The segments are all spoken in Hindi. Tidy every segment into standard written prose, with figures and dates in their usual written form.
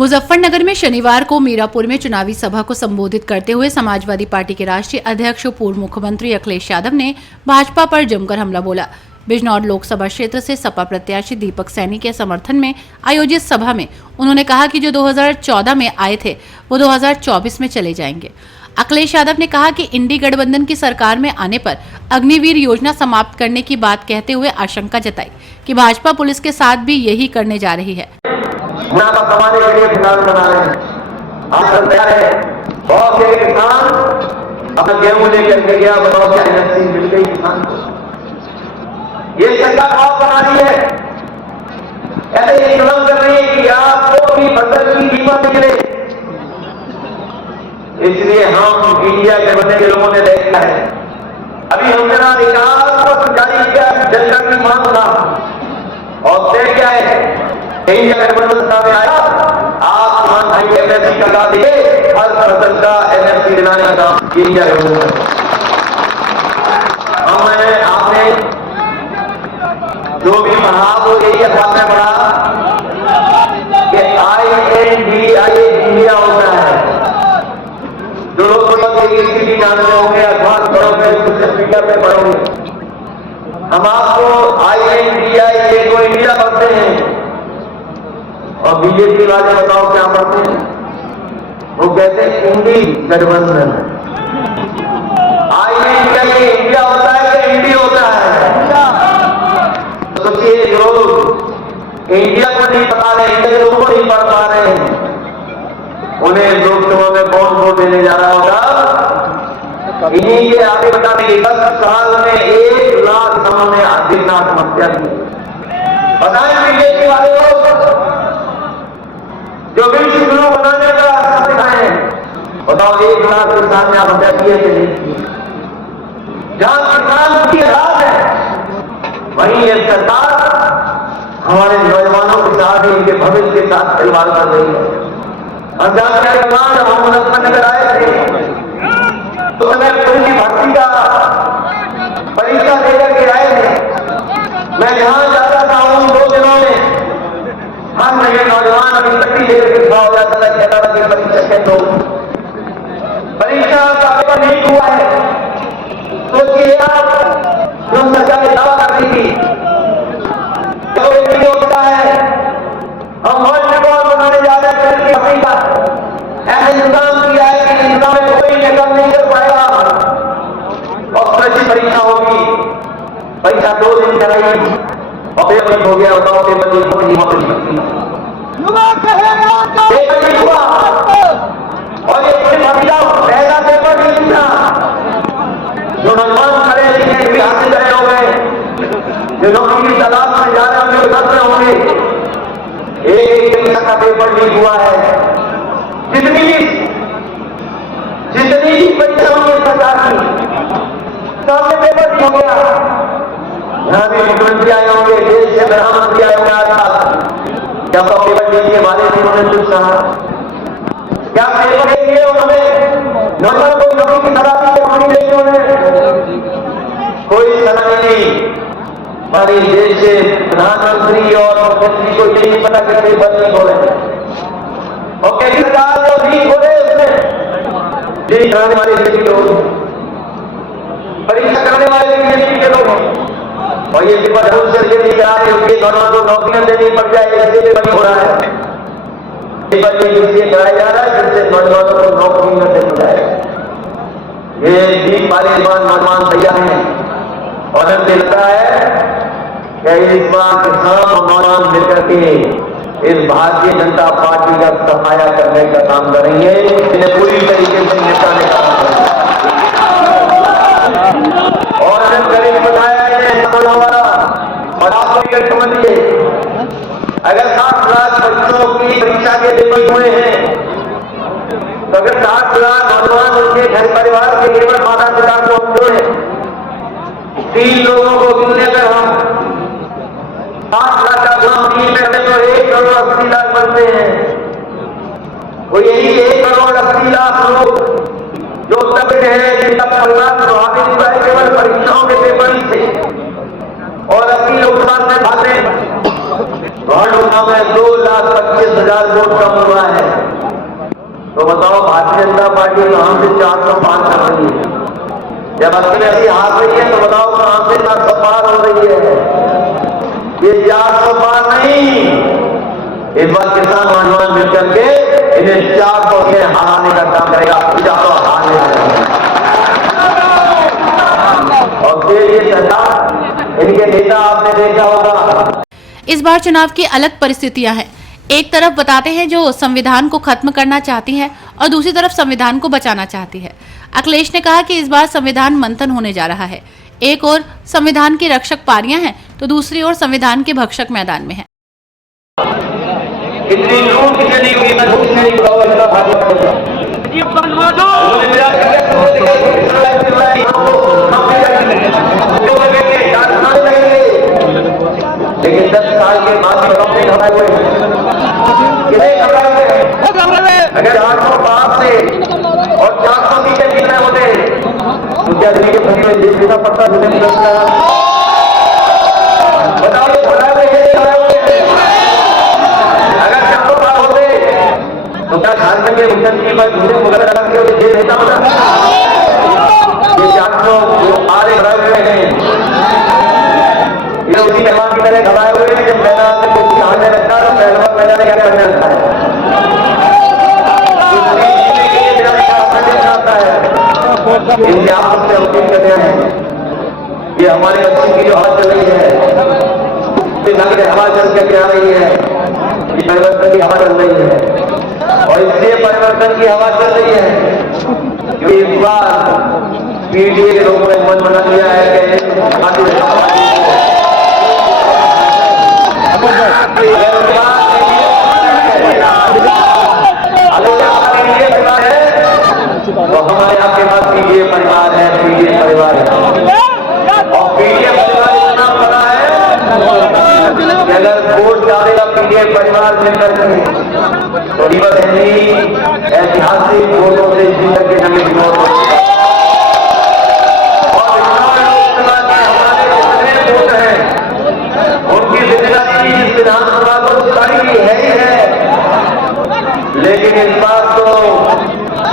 मुजफ्फरनगर में शनिवार को मीरापुर में चुनावी सभा को संबोधित करते हुए समाजवादी पार्टी के राष्ट्रीय अध्यक्ष पूर्व मुख्यमंत्री अखिलेश यादव ने भाजपा पर जमकर हमला बोला। बिजनौर लोकसभा क्षेत्र से सपा प्रत्याशी दीपक सैनी के समर्थन में आयोजित सभा में उन्होंने कहा कि जो 2014 में आए थे वो 2024 में चले जाएंगे। अखिलेश यादव ने कहा कि इंडी गठबंधन की सरकार में आने पर अग्निवीर योजना समाप्त करने की बात कहते हुए आशंका जताई कि भाजपा पुलिस के साथ भी यही करने जा रही है। मुनाफा कमाने के लिए किसान बना रहे हैं। आप सब तैयार है? बहुत से किसान अपना गेहूं लेकर के गया, बताओ क्या एनएफसी मिल गई किसान को? ये सरकार भाव बना रही है, ऐसे इंतजाम कर रही है कि आपको भी फसल की कीमत मिले। इसलिए हम इंडिया के बनने के लोगों ने देखा है, अभी हमने ना विकास को जारी किया, जनता की मांग था और देख क्या है, इंडिया गठबंधन में आया, आप मान भाई एनएफसी का दिए, हर फसल का एनएफसी दिलाने का काम इंडिया गठबंधन। हमें आपने जो भी पढ़ा वो यही अखबार में पढ़ा कि INDIA इंडिया होता है। जो लोग किसी जानते होंगे, अखबार पढ़ोगे, सोशल मीडिया पे पढ़ोगे, हम आपको INDIA को इंडिया पढ़ते हैं और बीजेपी वाले बताओ क्या पढ़ते हैं? वो कहते हैं इंडी गठबंधन। INDIA इंडिया होता है कि इंडी होता है? सोचिए, लोग इंडिया को नहीं पता रहे, इंडिया के लोगों को नहीं पढ़ पा रहे हैं, उन्हें लोकसभा में कौन वोट देने जा रहा होगा? इन्हीं के आगे बताने के 10 साल में 1 लाख उन्होंने आदित्य आत्महत्या की। बताएं बीजेपी वाले लोग जो भी शुरू बनाने का रास्ता दिखाए, बताओ 1 लाख किसान ने आत्महत्या की है कि नहीं की? जहां किसान की हालत है वहीं ये सरकार हमारे नौजवानों के साथ ही इनके भविष्य के साथ खिलवाड़ कर रही है। हम जानते हैं कि जब हम मुजफ्फरनगर आए थे तो हमें पुलिस की भर्ती का परीक्षा लेकर के आए थे। मैं जहां जाता था उन 2 दिनों में हम नए नौजवान अभी तक लेकर के खड़ा हो जाता था, कहता था कि परीक्षा कैसे हो, परीक्षा का पेपर नहीं हुआ है। सोचिए आप, जो सरकार ने दावा कर रही थी होता है, हम वर्ल्ड रिकॉर्ड बनाने जा रहे हैं अफ्रीका, ऐसा इंतजाम किया है कि इंतजाम में कोई निकल नहीं कर पाएगा और कृषि परीक्षा होगी। परीक्षा 2 दिन कराई और पेपर हो गया। बताओ पेपर लीक होगी, पेपर लीक हुआ और ये पहला पेपर लीक था। जो नौजवान खड़े लिखे भी हासिल खड़े हो गए, जो नौकरी की तलाश में जा रहे होंगे उधर होंगे। एक परीक्षा का पेपर लीक हुआ है। जितनी भी परीक्षा होंगी सरकार की, सामने पेपर लीक हो गया। यहाँ भी मुख्यमंत्री आए होंगे, देश से प्रधानमंत्री आए होंगे, आज जब पेपर लीक के बारे में उन्होंने कुछ कहा, क्या पेपर देंगे उन्होंने? नौजवान को नौकरी की तलाश में नौकरी देंगे उन्हें? कोई सलाह नहीं। हमारे देश से प्रधानमंत्री और मुख्यमंत्री को ये नहीं पता कि पेपर लीक हो रहे हैं और कैसी सरकार जो लीक हो रहे हैं उसमें लीक कराने वाले बीजेपी के लोग, परीक्षा करने वाले बीजेपी के लोग, और ये पेपर भविष्य से नहीं करा रहे, उसके नौजवान को नौकरियां देनी पड़ जाए, इसलिए पेपर हो रहा है। पेपर लीक इसलिए कराया जा रहा है जिससे नौजवानों को नौकरी न देनी जाए। ये लीक वाले नौजवान तैयार हैं और हमें लगता है कि इस बार किसान और नौजवान मिलकर के इस भारतीय जनता पार्टी का सफाया करने का काम करेंगे, इन्हें पूरी तरीके से निपटाने का काम करेंगे। और हमें करीब बताया है हमारा, और आप लोग समझिए, अगर 7 लाख बच्चों की परीक्षा के पेपर हुए हैं तो अगर 7 लाख नौजवान उनके घर परिवार के केवल माता पिता को जोड़े, 3 लोगों को मिलने पर हम 7 लाख का गुना 3 करते तो 1 करोड़ 80 लाख बनते हैं। वो यही 1 करोड़ 80 लाख लोग जो तक है जिनका परिवार प्रभावित हुआ है केवल परीक्षाओं के पेपर ही थे और 80 लोकसभा में भागे, लोकसभा में 2,25,000 40,000 वोट कम हुआ है, तो बताओ भारतीय जनता पार्टी कहां से 405 कर रही है? जब अखिलेश हार रही है तो बताओ कहां से 405 हो रही है? ये 405 नहीं, इस बार किसान नौजवान मिलकर के इन्हें 400 से हराने का काम करेगा, 400 हराने का। और फिर ये सरकार, इनके नेता आपने देखा होगा। इस बार चुनाव की अलग परिस्थितियां हैं। एक तरफ बताते हैं जो संविधान को खत्म करना चाहती है और दूसरी तरफ संविधान को बचाना चाहती है। अखिलेश ने कहा कि इस बार संविधान मंथन होने जा रहा है। एक ओर संविधान की रक्षक पारियां हैं तो दूसरी ओर संविधान के भक्षक मैदान में हैं। इतनी लूट चली हुई मैं कुछ नहीं बताऊंगा, इतना भारी पड़ेगा। ये बनवा दो। लेकिन 10 साल के बाद भी कपड़े घबराए हुए हैं। कितने घबराए हुए हैं? अगर 405 से और 400 नीचे गिरना होते तो क्या दिल्ली के फंसी में जेल देना पड़ता? बताओ ये घबराए हुए हैं, घबराए हुए हैं। अगर 405 होते तो क्या झारखंड के मुख्यमंत्री पर दूसरे मुकदमे लगा के उसे जेल देता होता? ये 400 जो आरे घबराए हुए हैं, ये उसी मेहमान की तरह घबराए हुए हैं जब मैदान में कुछ हारने लगता है तो पहलवान मैदान में क्या करने लगता है? इनके आपस में अपील करते हैं कि हमारे बच्चों की जो हवा चल रही है, लग रही हवा चल के आ रही है, ये परिवर्तन की हवा चल रही है। और इसलिए परिवर्तन की हवा चल रही है क्योंकि इस बार पीडीए के लोगों ने मन बना लिया है कि तो हमारे आपके पास पीडीए परिवार है, पीडीए परिवार है। और पीडीए परिवार इतना बड़ा है कि अगर वोट डालेगा पीडीए परिवार मिलकर के तो रीवा बहनी ऐतिहासिक वोटों से जीत के नमी विनोद और लोकसभा के हमारे जितने वोट हैं उनकी जिम्मेदारी इस विधानसभा को जिताने की है ही है। लेकिन इस बार तो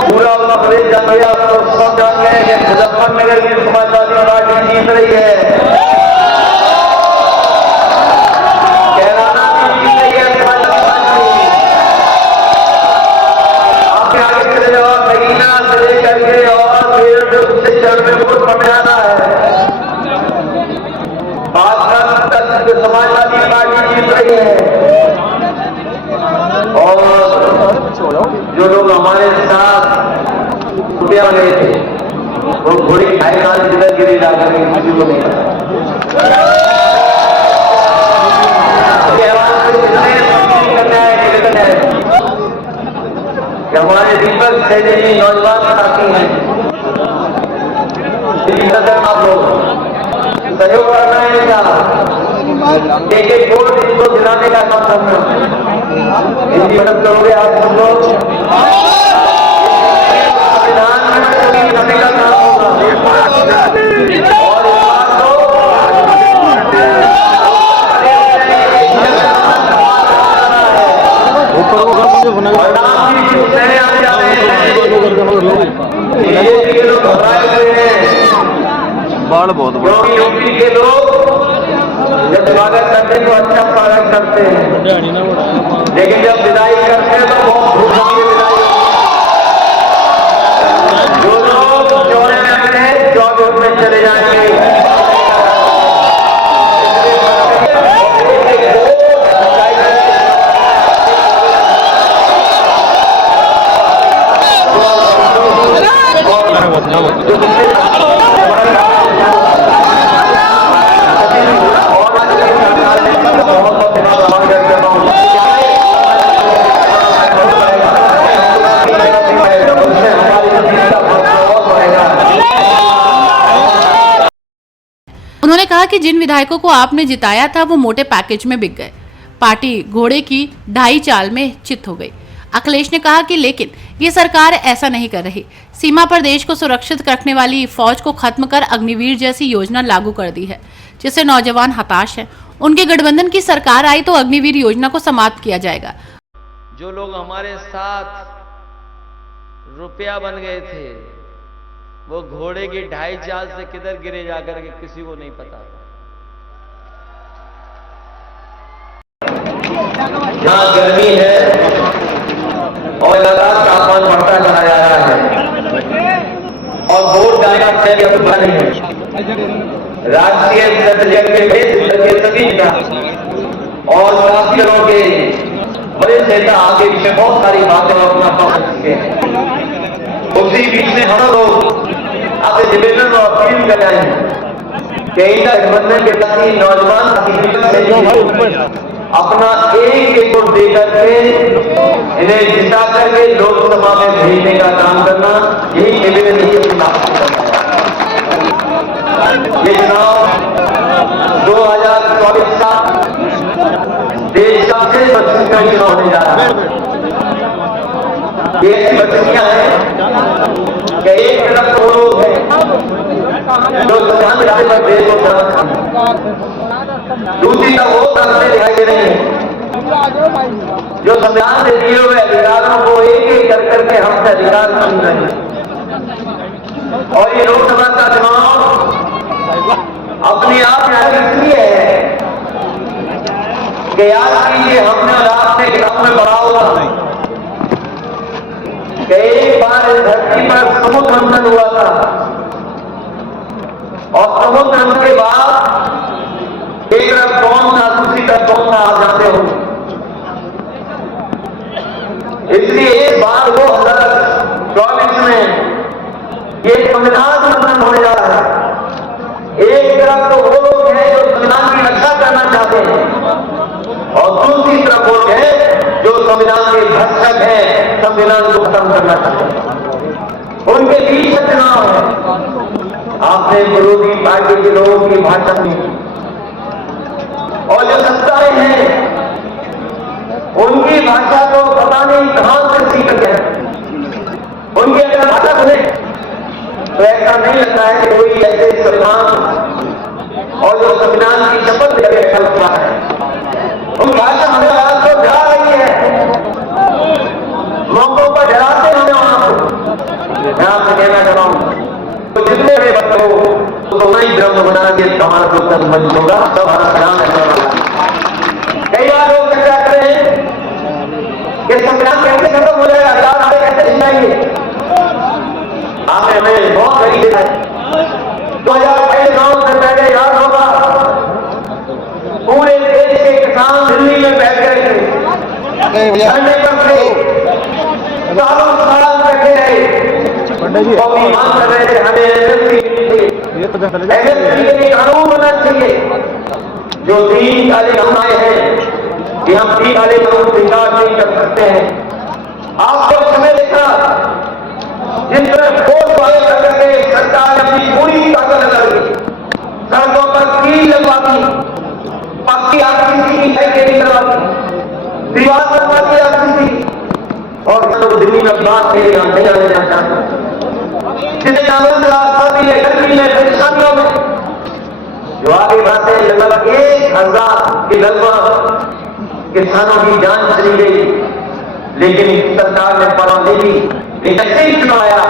पूरा उत्तर प्रदेश जान गया, तो सब जान गए कि मुजफ्फरनगर की समाजवादी पार्टी जीत रही है, कैराना भी जीत रही है समाजवादी पार्टी। आपके आगे चले जाओ, महीना से लेकर के और फिर जो उससे चरण में वोट पड़ जाना है, बात तक समाजवादी पार्टी जीत रही है। और जो लोग हमारे साथ रुपया गए थे वो थोड़ी ढाई साल जिधर गिरी जाकर किसी को नहीं हमारे दीपक सैनी जी नौजवान साथी हैं, आप लोग सहयोग करना है क्या? एक एक वोट इनको दिलाने का काम करना। इनकी मदद करोगे आप सब लोग? संविधान में करने का काम होगा। और बाढ़ बहुत बड़ा यूपी के लोग जब स्वागत करते हैं तो अच्छा स्वागत करते हैं, लेकिन जब विदाई करते हैं तो बहुत धूमधाम से विदाई। जो लोग चौड़े रहते हैं 24 में चले जाएंगे। उन्होंने कहा कि जिन विधायकों को आपने जिताया था वो मोटे पैकेज में बिक गए। पार्टी घोड़े की ढाई चाल में चित हो गई। अखिलेश ने कहा कि लेकिन ये सरकार ऐसा नहीं कर रही। सीमा पर देश को सुरक्षित रखने वाली फौज को खत्म कर अग्निवीर जैसी योजना लागू कर दी है, जिससे नौजवान हताश हैं। उनके गठबंधन की सरकार आई तो अग्निवीर योजना को समाप्त किया जाएगा। जो लोग हमारे साथ रुपया बन गए थे, वो घोड़े की 2.5 चाल से किधर गिरे जाकर के किसी को नहीं पता। जहां गर्मी है और लगातार तापमान बढ़ता चला जा रहा है और वोट डालना तय अथवा नहीं है, राष्ट्रीय सदस्य के सभी और शासकों के बड़े नेता आगे पीछे बहुत सारी बातें अपना कर चुके हैं। उसी बीच में हम लोग आपसे निवेदन और अपील कर रहे हैं कि इंडिया गठबंधन के साथी नौजवान अपना एक वोट देकर के इन्हें जिता करके लोकसभा में भेजने का काम करना, यही निवेदन ये चुनाव 2024 का देश का सबसे बदसूरत चुनाव होने जा रहा है। ये ऐसी बदसूरियां हैं कि एक तरफ वो लोग हैं जो संविधान राज्य पर देश को दूसरी तरफ वो तरफ दिखाई दे रही है जो संविधान से दिए हुए अधिकारों को एक एक कर करके हमसे अधिकार छीन रहे हैं। और ये लोकसभा का चुनाव अपने आप में इसलिए है कि याद कीजिए हमने और आपने किताब में पढ़ा होगा कि एक बार इस धरती पर समुद्र मंथन हुआ था और समुद्र मंथन के बाद एक तरफ कौन था दूसरी तरफ कौन था आप जानते हो। इसलिए एक बार 2024 में ये संविधान मंथन होने जा रहा है। एक तरफ तो वो लोग हैं जो संविधान की रक्षा करना चाहते हैं और दूसरी तरफ वो लोग हैं जो संविधान के भक्षक हैं, संविधान को खत्म करना चाहते हैं। उनके बीच का चुनाव है। आपने विरोधी पार्टी के लोगों की भाषा सुनी और जो सत्ताएं हैं उनकी भाषा को पता नहीं कहां से सीख गए। उनकी अगर भाषा सुने तो ऐसा नहीं लगता है कि कोई ऐसे संविधान और जो संविधान की शपथ लेकर बैठा हुआ है। उन भाषा हमें आज तो डरा रही है, मौकों पर डराते हमें वहां को। मैं आपसे कहना चाहता हूं तो जितने भी बच्चों तो नई ब्रह्म बना के हमारा जो मंच होगा सब हमारा नाम है। कई बार लोग चर्चा कर रहे हैं कि संविधान कैसे खत्म हो जाएगा, अधिकार हमें कैसे मिलेंगे। आपने हमें बहुत बड़ी देखा है 2009 से पहले याद होगा पूरे देश के किसान दिल्ली में बैठ गए थे, धरने पर थे, सालों साल बैठे रहे और मांग कर रहे थे हमें एमएसपी के लिए कानून बनना चाहिए। जो 3 काले कानून आए हैं कि हम 3 काले कानून स्वीकार नहीं कर सकते हैं। आपको समय देखा जिस तरह वोट वाले करके सरकार ने अपनी पूरी ताकत लगा दी, सड़कों पर कील लगवा दी, पक्की आरसीसी की लाइटें लगवा दी, दीवार बनवा दी आरसीसी और लोग दिल्ली में बात नहीं आने चाहते। जितने आनंद रास्ता मिले गर्मी में परेशानियों में जो आगे बढ़ते लगभग 1000 की लगभग किसानों की जान चली गई, लेकिन सरकार ने परवाह नहीं ली। ऐसे ही चुनाया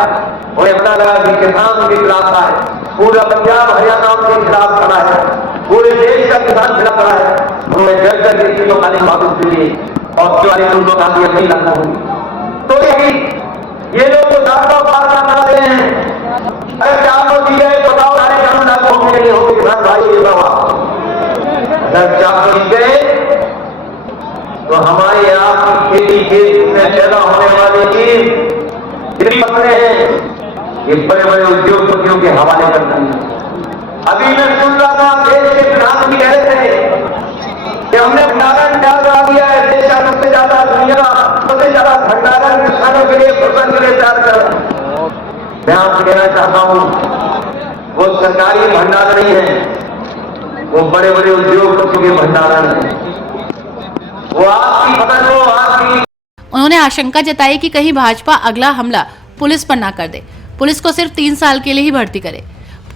उन्हें पता लगा कि किसान के खिलाफ आए, पूरा पंजाब हरियाणा उनके खिलाफ खड़ा है, पूरे देश का किसान खिलाफ खड़ा है। उन्होंने जड़ कर के तीनों कानून वापस लिए और 44 कानून नहीं लागू होंगे। तो यही ये लोग तो दावा पार करते हैं। अगर 400 दी गए बताओ सारे कानून लागू होने के लिए होंगे किसान भाई ये बाबा। अगर 400 दी गए तो हमारे यहाँ की खेती खेत में पैदा होने वाली चीज जितनी फसलें हैं ये बड़े बड़े उद्योगपतियों के हवाले करता है। अभी मैं सुन रहा था देश के प्रधानमंत्री कह रहे थे कि हमने भंडारण डाल दिया है, देश का सबसे ज्यादा दुनिया का सबसे ज्यादा भंडारण किसानों के लिए फसल के लिए तैयार कर। मैं आपसे कहना चाहता हूं वो सरकारी भंडारण नहीं है, वो बड़े बड़े उद्योगपतियों के भंडारण है। वो आपकी फसल को आपकी। उन्होंने आशंका जताई कि कहीं भाजपा अगला हमला पुलिस पर ना कर दे, पुलिस को सिर्फ 3 साल के लिए ही भर्ती करे।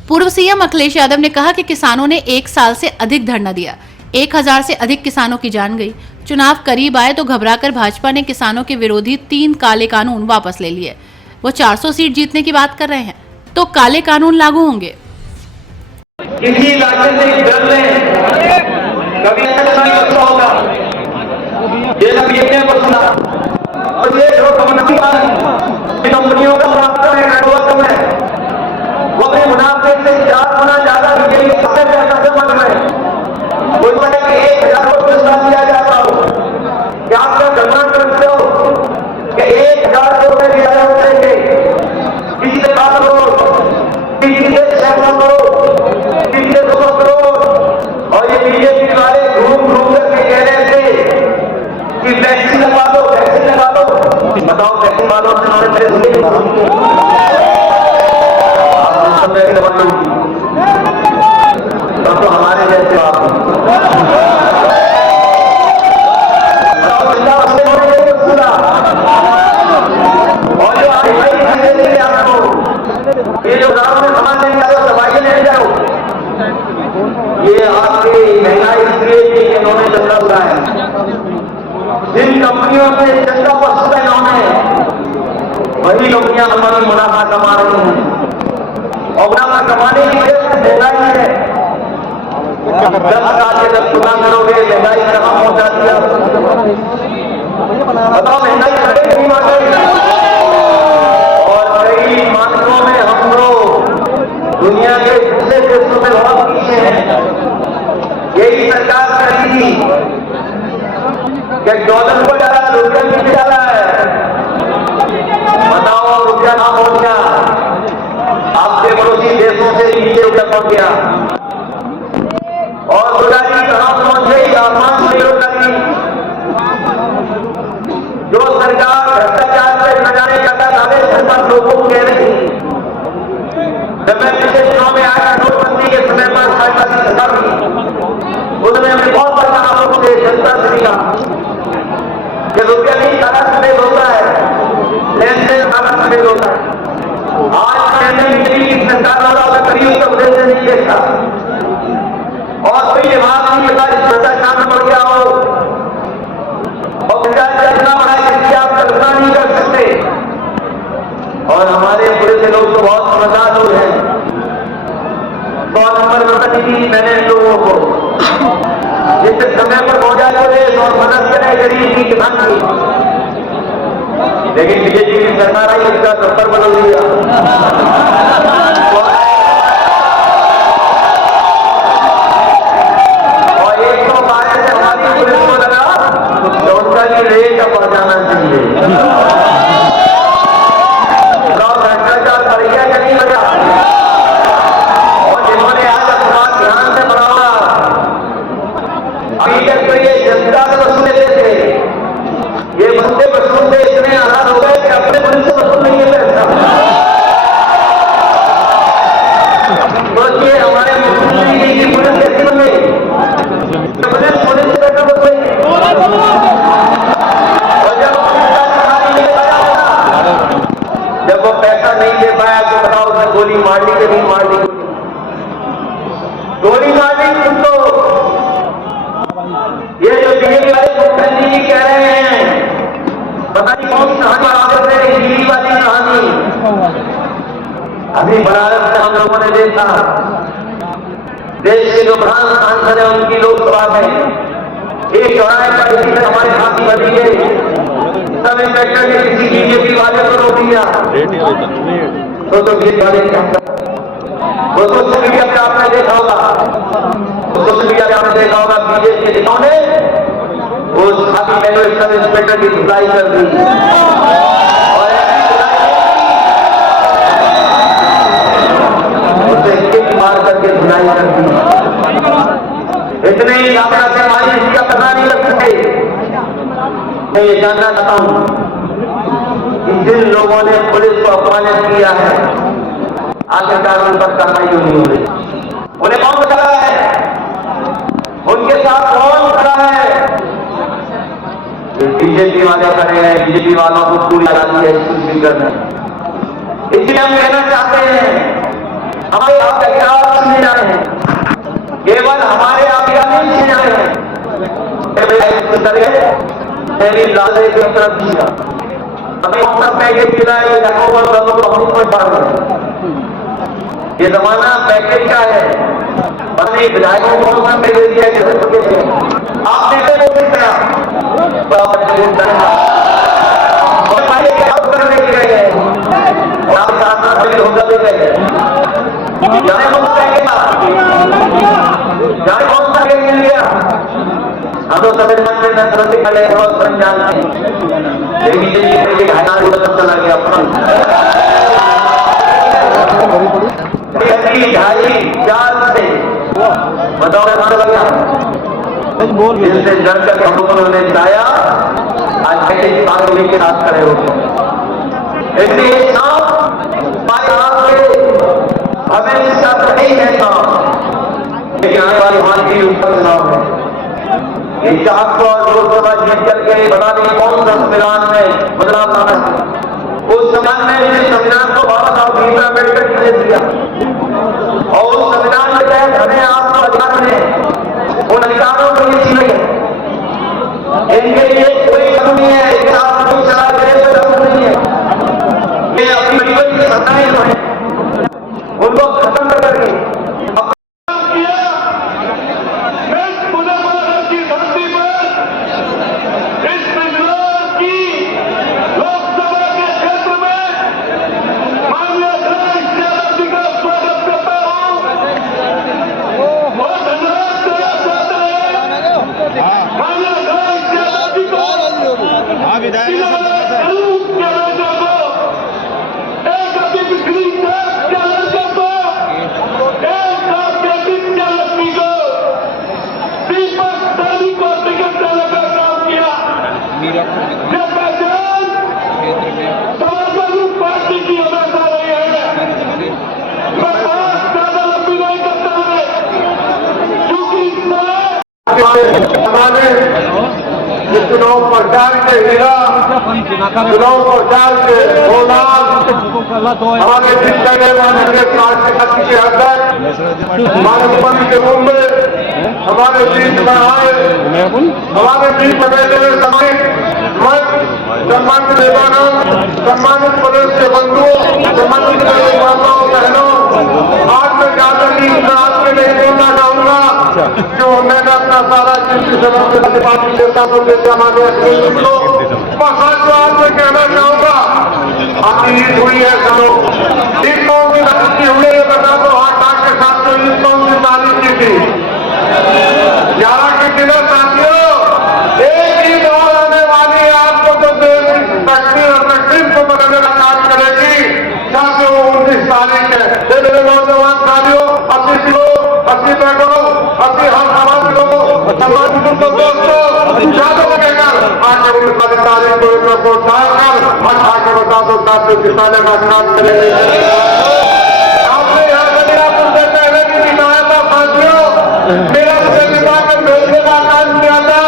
पूर्व सीएम अखिलेश यादव ने कहा कि किसानों ने 1 साल से अधिक धरना दिया, 1000 से अधिक किसानों की जान गई, चुनाव करीब आए तो घबराकर भाजपा ने किसानों के विरोधी 3 काले कानून वापस ले लिए। वो 400 सीट जीतने की बात कर रहे हैं तो काले कानून लागू होंगे। किसी राजनीतिक दल ने कभी ऐसा नहीं सोचा होगा, ये सब ये को सुना और ये जो कंपनियों का मुनाफा है, नेटवर्क में वो अपने मुनाफे से 4 गुना ज्यादा बिकेगी सबसे ज्यादा समझ में कोई बने कि 1000 करोड़ का दिया जाता हो, क्या आपका गणना करते हो कि 1000 करोड़ में दिया जाएंगे, किसी से 5 करोड़, किसी से 600 करोड़, किसी से 200 करोड़। और ये बीजेपी वाले घूम घूम करके कह रहे थे कि वैक्सीन लगा दो, वैक्सीन लगा दो। बताओ वैक्सीन वालों से हमारे मेरे सुने तो हमारे जैसे आप और जो आपको ये जो गाँव में सामान नहीं जाओ, दवाइयाँ नहीं जाओ, ये आपकी महंगाई इसलिए इन्होंने चंदा उड़ाया है। जिन कंपनियों से चंदा वसूला इन्होंने, वही कंपनियां हमारी मुनाफा कमा रही हैं और मुनाफा कमाने की वजह से महंगाई है। 10 साल के 10 गुना करोगे, महंगाई कहाँ पहुंचा दिया? बताओ महंगाई घटे नहीं बढ़े? और कई मानकों में हम लोग दुनिया के दूसरे देशों में बहुत पीछे हैं। यही सरकार करेगी कि डॉलर को डाला, रुपया नीचे डाला है। बताओ रुपया ना पहुंच गया, आपके पड़ोसी देशों से नीचे रुपया पहुंच गया और बेरोजगारी कहां पहुंच गई? आसमान से बेरोजगारी। जो सरकार भ्रष्टाचार से लगाने का दावे घर पर लोगों को कह रही थी, जब मैं पिछले चुनाव में आया नोटबंदी के समय पर साइबाजी सरकार हुई, उसमें हमने बहुत बड़ा आरोप से जनता से लिया कि रुपया नहीं सारा सफेद होता है, लेन देन सारा सफेद होता है। आज मैंने दिल्ली सरकार वाला करीब तक देश नहीं देखा और कोई विभाग नहीं पता इस भ्रष्टाचार में बढ़ गया हो और भ्रष्टाचार इतना बड़ा है जिसकी आप कल्पना नहीं कर सकते। और हमारे पुलिस लोग तो बहुत समझदार लोग हैं। 100 नंबर में प्रतिनिधि मैंने इन लोगों को जिस समय पर पहुंचा पुलिस और मदद करें गरीब की, किसान की, लेकिन बीजेपी की सरकार आई, उसका दफ्तर बदल दिया। और 112 से हमारी पुलिस को लगा तो उनका भी रेट अब बढ़ जाना चाहिए। भ्रष्टाचार बढ़ गया या नहीं बढ़ा? और जिन्होंने आज अपना ध्यान से बढ़ावा, अभी तक तो ये जनता से वसूलते थे, ये बंदे वसूलते इतने आजाद हो गए कि अपने पुलिस से वसूल नहीं है पैसा। सोचिए हमारे मुख्यमंत्री की पुलिस कैसी बन गई? पुलिस से पैसा वसूल नहीं। और जब वो पैसा नहीं दे पाया तो बताओ उसने गोली मार ली कि नहीं मार ली? गोली मार ली तुमको। ये जो बीजेपी वाले मुख्यमंत्री जी कह रहे हैं, पता नहीं कौन सी कहानी बनाते थे, दिल्ली वाली कहानी। अभी बनारस में हम लोगों ने देखा, देश के जो प्रधान सांसद है उनकी लोकसभा में एक चौराहे पर किसी से हमारी फांसी बची गई, सब इंस्पेक्टर ने किसी बीजेपी वाले को रोक दिया। तो ये वाले वो सोशल मीडिया पे आपने देखा होगा, सोशल मीडिया पे आपने देखा होगा बीजेपी के नेताओं ने उस खाकी मैंने सब इंस्पेक्टर की धुलाई कर दी और उसे किक मार करके धुलाई कर दी। इतने ही लापता से हमारी इसका पता नहीं लग सके। मैं ये जानना चाहता हूं कि जिन लोगों ने पुलिस को अपमानित किया है, आखिरकार उन पर कार्रवाई क्यों नहीं हो रही? उन्हें कौन बचा रहा है? उनके साथ कौन खड़ा है? बीजेपी वाले खड़े हैं, बीजेपी वालों को पूरी आजादी है स्पीकर में। इसलिए हम कहना चाहते हैं, हमारे आप इतिहास सुनने जा रहे हैं, केवल हमारे आप नहीं सुनने जा रहे हैं। मेरी लाले की तरफ दिया हमें अपना पैकेज मिला है ये जमाना पैकेज का है अपने विधायकों को अपना पैकेज दिया आपने वो भी करा करने के गए हैं और आप साथ होकर दे गए हैं जाने कौन सा मिल गया हम तो समझ में न करते खड़े और संजान लेकिन ये घाटा चला गया ढाई चार से बताओ गया जिनसे डर कर हम लोगों ने चाया आज पागली के साथ खड़े हो गए इसलिए हमें सब नहीं है लेकिन आने वाली हाल के ऊपर चुनाव है ये 400 लोकसभा जीत करके बता दें कौन सा संविधान में बदलाव लाना है उस समय में इस संविधान को बाबा साहब भीमराव अम्बेडकर जी ने दिया और उस संविधान के तहत हमें आपको अधिकार मिले उन अधिकारों को ये छीने गए इनके लिए कोई कानून नहीं है इनके साथ कोई चला करे तो कानून नहीं है ये अपनी जीवन की सत्ताएं जो है उनको खत्म करके चुनाव प्रचार के हीरा चुनाव प्रचार के हमारे बीच रहने वाले पार्टी के अध्यक्ष मानवपति के रूप में हमारे बीच में आए हमारे बीच में बैठे हुए सम्मानित देवानंद सम्मानित प्रदेश के बंधुओं सम्मानित माताओं बहनों आज मैं ज्यादा नहीं नहीं बोलना चाहूंगा जो मैंने अपना सारा जिनकी सभा में पार्टी नेता को देता माने बस आज तो आपसे कहना चाहूंगा आपकी ईद हुई है करो ईद कौन सी तारीख हुई है बता दो हाथ डाक के साथ तो ईद कौन सी तारीख की थी 11 के दिन साथियों एक ईद और आने वाली है आपको तो तकलीफ और तकलीफ को बनाने का काम करेगी साथियों 19 तारीख है मेरे नौजवान साथियों 80 किलो 80 पैकों 80 हर समाज लोगों समाज दोस्तों ज्यादा लगेगा आगे 19 तारीख को एक को उठाकर हर आके बता दो साथियों किसाने का काम करेंगे आपने यहाँ गलियापुर से पहले भी दिखाया था साथियों मेरा प्रतिभा का भेजने का काम किया था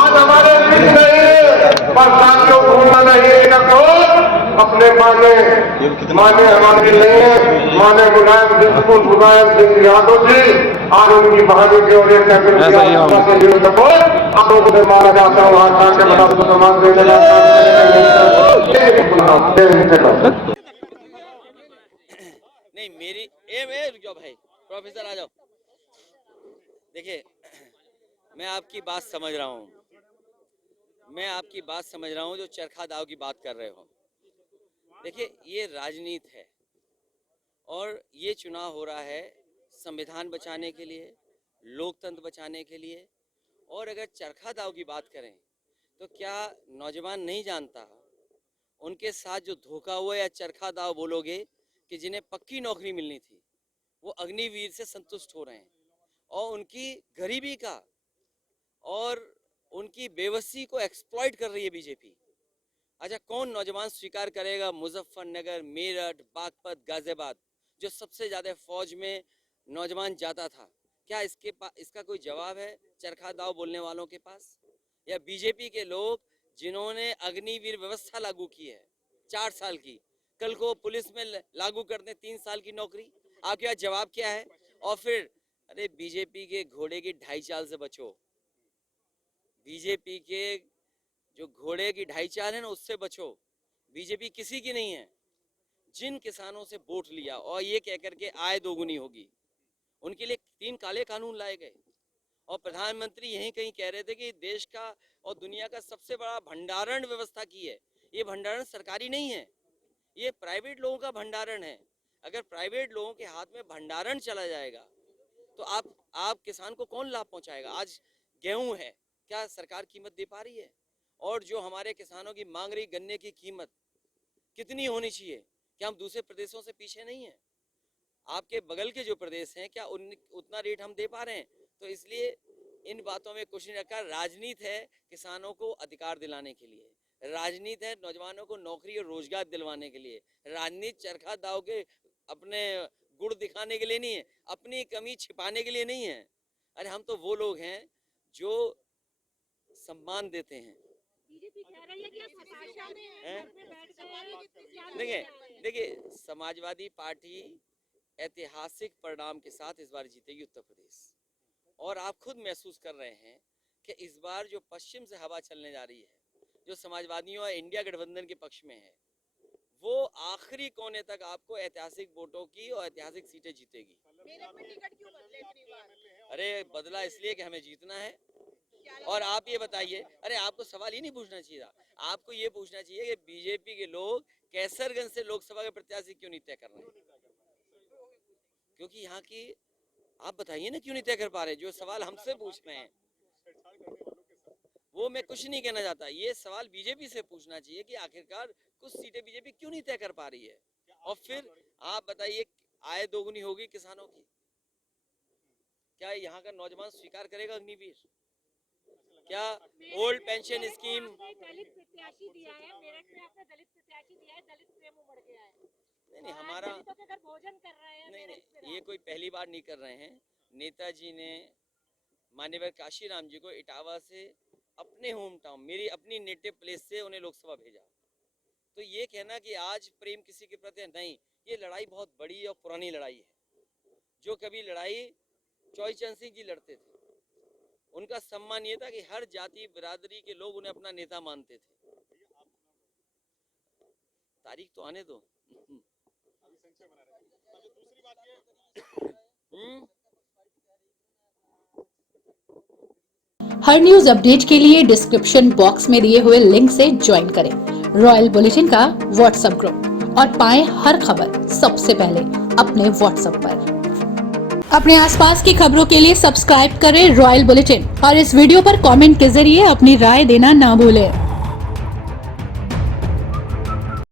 आज हमारे बीच नहीं है पर साथियों भूलना नहीं है कौन अपने माने हमारी नहीं है माने मुलायम सिंह यादव जी और उनकी बहादुर की ओर आपको माना जाता हूँ हाथ के बता दो सम्मान देने नहीं मेरी रुक जाओ भाई प्रोफेसर आ जाओ देखिए मैं आपकी बात समझ रहा हूँ जो चरखा दाव की बात कर रहे हो देखिए ये राजनीति है और ये चुनाव हो रहा है संविधान बचाने के लिए लोकतंत्र बचाने के लिए और अगर चरखा दाव की बात करें तो क्या नौजवान नहीं जानता उनके साथ जो धोखा हुआ या चरखा दाव बोलोगे कि जिन्हें पक्की नौकरी मिलनी थी वो अग्निवीर से संतुष्ट हो रहे हैं और उनकी गरीबी का और उनकी बेबसी को एक्सप्लॉइट कर रही है बीजेपी। अच्छा कौन नौजवान स्वीकार करेगा मुजफ्फरनगर मेरठ बागपत गाजियाबाद जो सबसे ज्यादा फौज में नौजवान जाता था क्या इसका कोई जवाब है चरखा दाव बोलने वालों के पास या बीजेपी के लोग जिन्होंने अग्निवीर व्यवस्था लागू की है 4 साल की कल को पुलिस में लागू करते 3 साल की नौकरी आपके यहाँ जवाब क्या है। और फिर अरे बीजेपी के घोड़े की 2.5 चाल से बचो बीजेपी के जो घोड़े की ढाई चाल है ना, उससे बचो। बीजेपी किसी की नहीं है। जिन किसानों से वोट लिया और ये कह करके आय दोगुनी होगी, उनके लिए 3 काले कानून लाए गए। और प्रधानमंत्री यही कहीं कह रहे थे कि देश का और दुनिया का सबसे बड़ा भंडारण व्यवस्था की है। ये भंडारण सरकारी नहीं है, ये प्राइवेट लोगों का भंडारण है। अगर प्राइवेट लोगों के हाथ में भंडारण चला जाएगा तो आप किसान को कौन लाभ पहुंचाएगा? आज गेहूं है, क्या सरकार कीमत दे पा रही है? और जो हमारे किसानों की मांग रही गन्ने की कीमत कितनी होनी चाहिए? क्या हम दूसरे प्रदेशों से पीछे नहीं हैं? आपके बगल के जो प्रदेश हैं, क्या उतना रेट हम दे पा रहे हैं? तो इसलिए इन बातों में कुछ नहीं रखा। राजनीति है किसानों को अधिकार दिलाने के लिए, राजनीति है नौजवानों को नौकरी और रोजगार दिलवाने के लिए। राजनीति चरखा दाव के अपने गुड़ दिखाने के लिए नहीं है, अपनी कमी छिपाने के लिए नहीं है। अरे हम तो वो लोग हैं जो सम्मान देते हैं। देखिए समाजवादी पार्टी ऐतिहासिक परिणाम के साथ इस बार जीतेगी उत्तर प्रदेश। और आप खुद महसूस कर रहे हैं कि इस बार जो पश्चिम से हवा चलने जा रही है, जो समाजवादियों और इंडिया गठबंधन के पक्ष में है, वो आखिरी कोने तक आपको ऐतिहासिक वोटों की और ऐतिहासिक सीटें जीतेगी। अरे बदला इसलिए कि हमें जीतना है। और आप ये बताइए, अरे आपको सवाल ही नहीं पूछना चाहिए था, आपको ये पूछना चाहिए कि बीजेपी के लोग कैसरगंज से लोकसभा के प्रत्याशी क्यों नहीं तय कर रहे हैं? क्योंकि यहाँ की आप बताइए ना, क्यों नहीं तय कर पा रहे? जो सवाल हमसे पूछ रहे हैं वो मैं कुछ नहीं कहना चाहता। ये सवाल बीजेपी से पूछना चाहिए कि आखिरकार कुछ सीटें बीजेपी क्यों नहीं तय कर पा रही है। और फिर आप बताइए, आय दोगुनी होगी किसानों की, क्या यहाँ का नौजवान स्वीकार करेगा अग्निवीर? क्या ओल्ड पेंशन स्कीम? दलित प्रत्याशी दिया है मेरठ में, आपने दलित प्रत्याशी दिया है, दलित प्रेम उमड़ गया है। नहीं हमारा भोजन कर रहे हैं। नहीं, ये कोई पहली बार नहीं कर रहे हैं। नेताजी ने माननीय काशीराम जी को इटावा से अपने होम टाउन, मेरी अपनी नेटिव प्लेस से उन्हें लोकसभा भेजा। तो ये कहना कि आज प्रेम किसी के प्रति नहीं, ये लड़ाई बहुत बड़ी और पुरानी लड़ाई है। जो कभी लड़ाई चौई चरण सिंह जी लड़ते थे, उनका सम्मान ये था कि हर जाति बिरादरी के लोग उन्हें अपना नेता मानते थे। तारीख तो आने दो। हर न्यूज अपडेट के लिए डिस्क्रिप्शन बॉक्स में दिए हुए लिंक से ज्वाइन करें रॉयल बुलेटिन का व्हाट्सएप ग्रुप और पाएं हर खबर सबसे पहले अपने व्हाट्सएप पर। अपने आसपास की खबरों के लिए सब्सक्राइब करें रॉयल बुलेटिन और इस वीडियो पर कमेंट के जरिए अपनी राय देना ना भूलें।